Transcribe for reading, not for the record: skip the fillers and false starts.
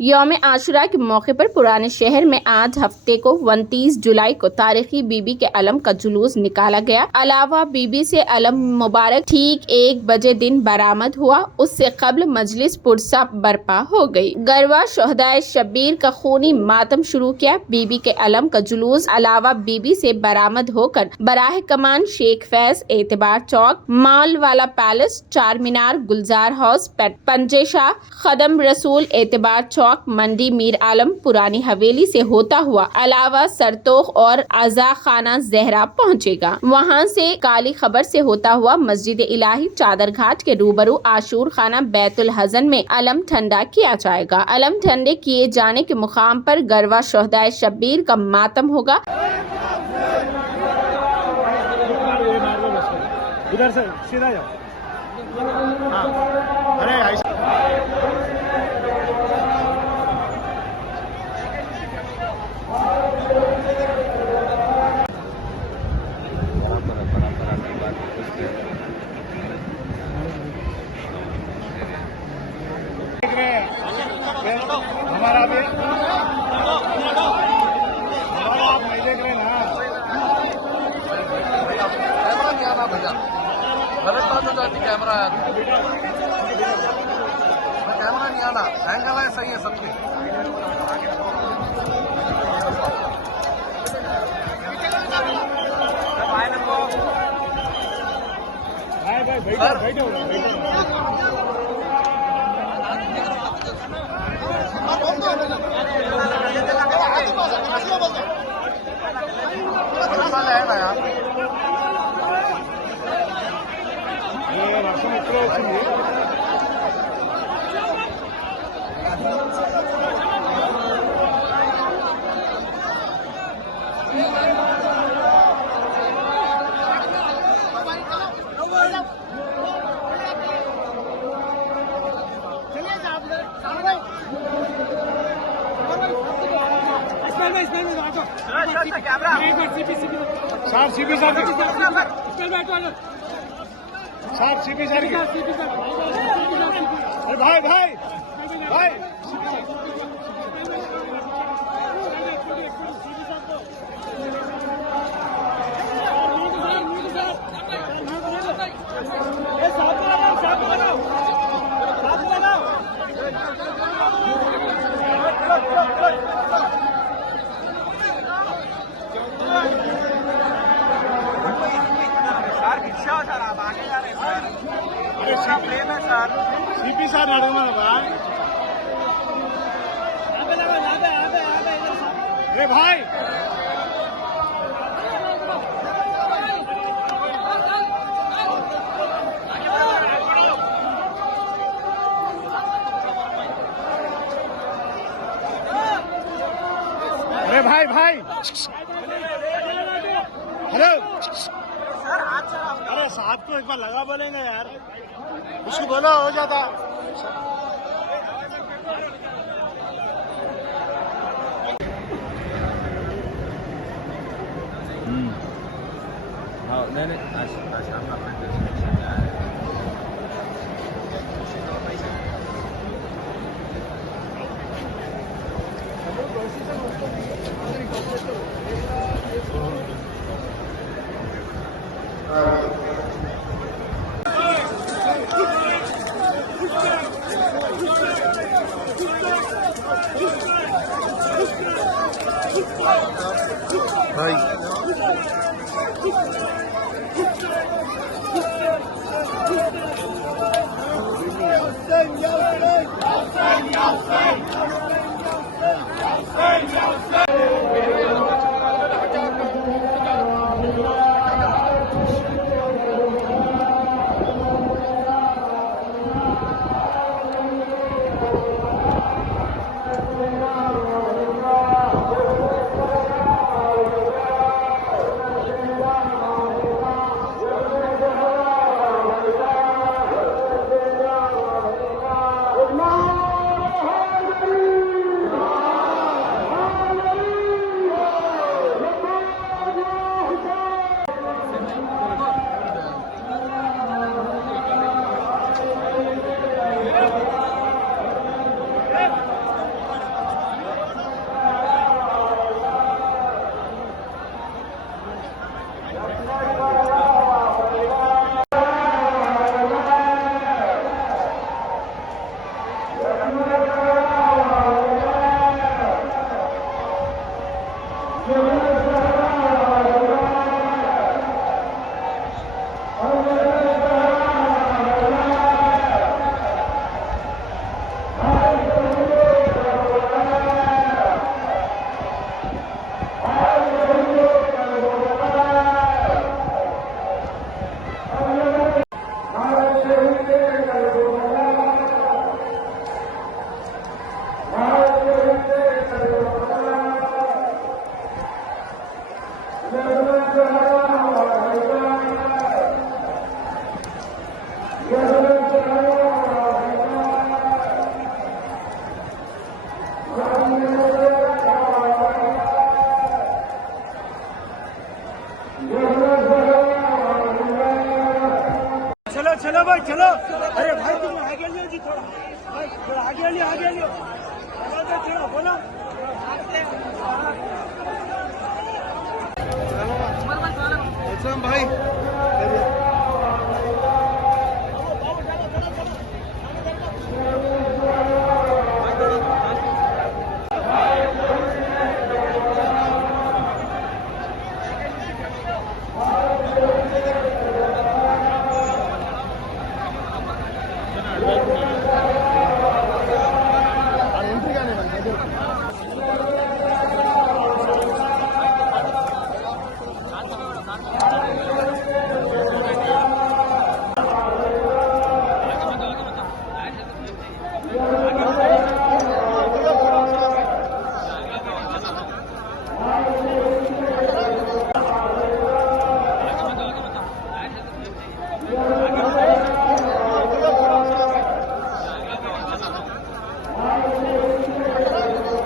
यौम आशुरा के मौके पर पुराने शहर में आज हफ्ते को 29 जुलाई को तारीखी बीबी के अलम का जुलूस निकाला गया। अलावा बीबी से अलम मुबारक ठीक 1 बजे दिन बरामद हुआ। उससे कबल मजलिस पुरसा बर्पा हो गई। गरवा शोहदाए शब्बीर का खूनी मातम शुरू किया। बीबी के अलम का जुलूस अलावा बीबी से बरामद होकर बराह कमान शेख फैज, एतबार चौक, माल वाला पैलेस, चार मीनार, गुलजार हाउस, पंजेशाह, खदम रसूल, एतबार चौक, मंडी, मीर आलम, पुरानी हवेली से होता हुआ अलावा सरतोख और आजा खाना जहरा पहुंचेगा। वहां से काली खबर से होता हुआ मस्जिद इलाही चादर घाट के रूबरू आशूर खाना बैतुल हजन में अलम ठंडा किया जाएगा। अलम ठंडे किए जाने के मुकाम पर गरवा शोहदाए शब्बीर का मातम होगा। इधर से सीधा जाओ। अरे हमारा भी आप नहीं देख रहे ना। कैमरा नहीं आना भैया, गलत बात हो जाती। कैमरा नहीं आना, एंगल है सही है सबके। भाई बैठो। है ना यार, ये राशन इकडे వచ్చింది। सार सीपी सर अरे भाई सीपी सर अड़गना अरे भाई हेलो अरे साहब को एक बार लगा बोलेंगे यार, उसको बोला हो जाता। हाँ नहीं भाई चलो अरे भाई तुम आगे लियो जी थोड़ा भाई थोड़ा आगे लियो थोड़ा बोलो भाई